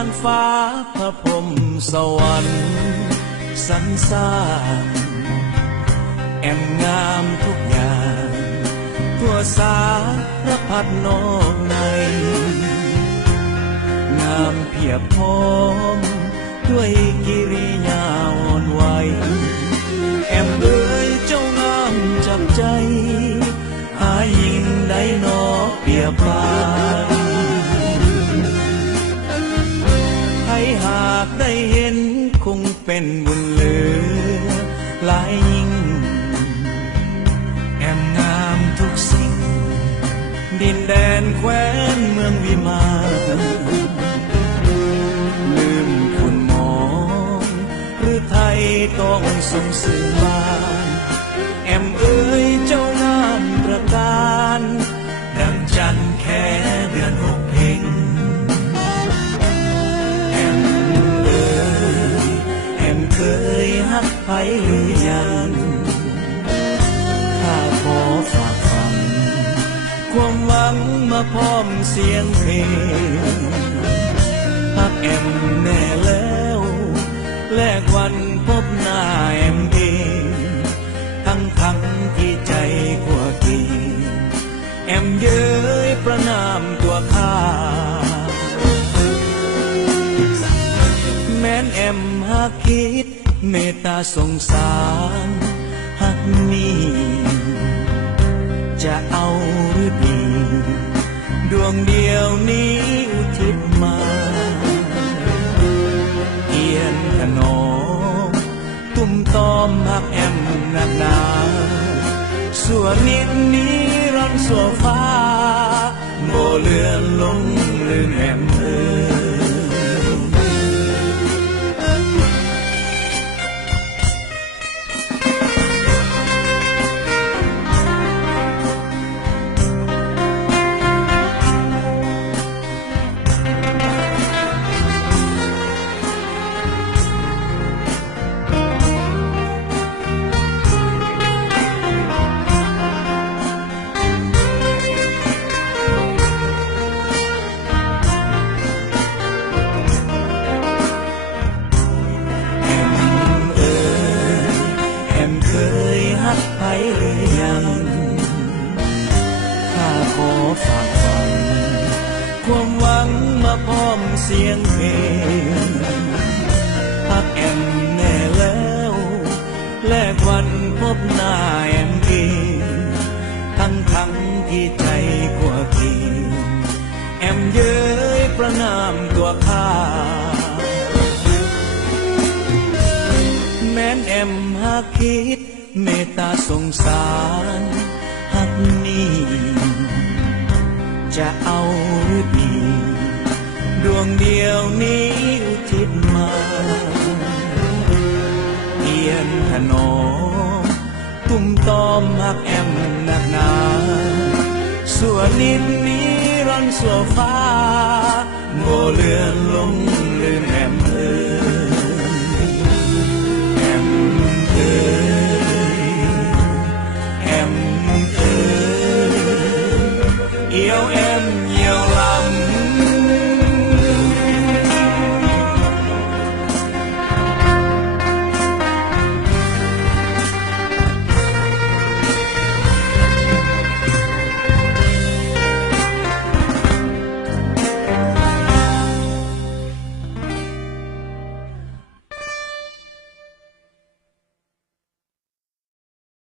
างฟ้าพระพรหมสวรรค์สรรสร้างแอมงามทุกอย่างทั่วสารพัดโลกในงามเพียบพร้อมด้วยกิริยาอ่อนไหวแอมเอ๋ยเจ้างามจับใจหายิ่งได้นอเปรียบปานให้หากได้เห็นคงเป็นบุญเหลือหลายยิ่งแอมงามทุกสิ่งดินแดนแคว้นเมืองวิมานลืมคุณหมองหรือไทยต้องสมสื่อบ้านแอมเอ๋ยเจ้างามประการดังจันทร์แค่เดือนหกเพ็งแอมเอ๋ยแอมเคยฮักไผหรือยังข้าขอฝากฝังความหวังมาพร้อมเสียงเพลงฮักแอมแน่แล้วแลกวันพบหน้าแอมเองทั้งที่ใจกลัวกีแอมเย้ยประนามตัวข้าแม้นแอมหากคิดเมตตาสงสารหักนี้จะเอาหรือดีดวงเดียวนี้อุทิศมาเอียนขนมตุ้มตอมหักแอมหนักหนาส่วนนิดนี้รันสัวฟ้าโบเลือนลงลืมแอมเอ๋ไปหรือยังข้าขอฝากฝังความหวังมาพร้อมเสียงเพลงฮักแอมแน่แล้วแลกวันพบหน้าแอมเองทั้งที่ใจกลัวกีแอมเย้ยประนามตัวข้าแม้นแอมหากคิดเมตตาสงสารหักนี้จะเอาหรือดีดวงเดียวนี้อุทิศมาเอียนขนมตุ้มตอมหักแอมหนักหนาส่วนนิดนี้รันสัวฟ้าโบเลื